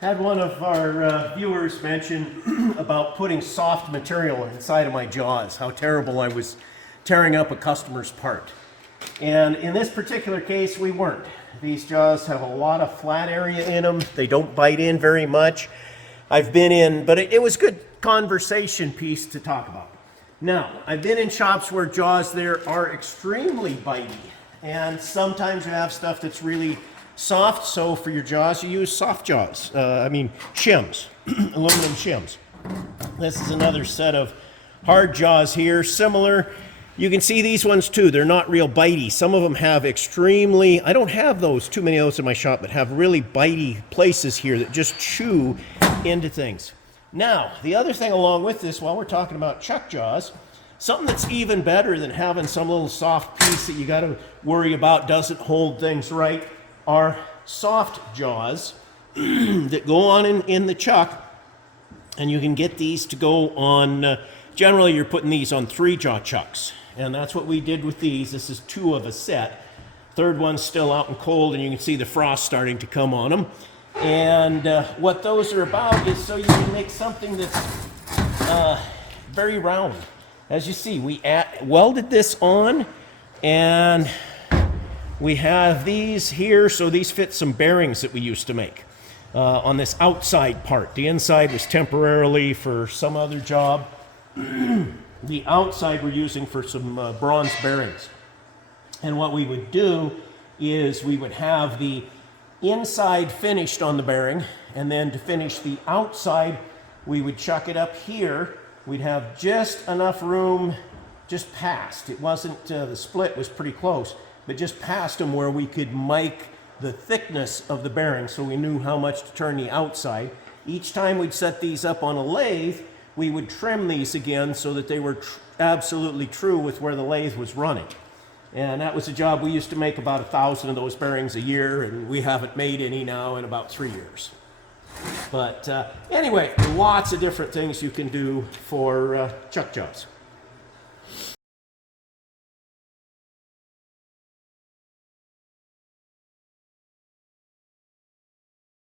Had one of our viewers mention about putting soft material inside of my jaws, how terrible I was tearing up a customer's part. And in this particular case, we weren't. These jaws have a lot of flat area in them. They don't bite in very much. I've been in, but it was good conversation piece to talk about. Now, I've been in shops where jaws there are extremely bitey. And sometimes you have stuff that's really soft, so for your jaws you use soft jaws. Shims, aluminum shims. This is another set of hard jaws here, similar. You can see these ones too, they're not real bitey. Some of them have extremely, I don't have those, too many of those in my shop, but have really bitey places here that just chew into things. Now, the other thing along with this, while we're talking about chuck jaws, something that's even better than having some little soft piece that you got to worry about doesn't hold things right are soft jaws that go on in the chuck, and you can get these to go on, generally you're putting these on 3-jaw chucks, and that's what we did with these. This is 2 of a set. Third one's still out and cold, and you can see the frost starting to come on them. And what those are about is so you can make something that's very round. As you see, we welded this on, and we have these here, so these fit some bearings that we used to make on this outside part. The inside was temporarily for some other job. The outside we're using for some bronze bearings. And what we would do is we would have the inside finished on the bearing, and then to finish the outside, we would chuck it up here. We'd have just enough room just past. It wasn't, the split was pretty close, but just past them where we could make the thickness of the bearing so we knew how much to turn the outside. Each time we'd set these up on a lathe, we would trim these again so that they were absolutely true with where the lathe was running. And that was a job we used to make about 1,000 of those bearings a year, and we haven't made any now in about 3 years. But anyway, lots of different things you can do for chuck jaws.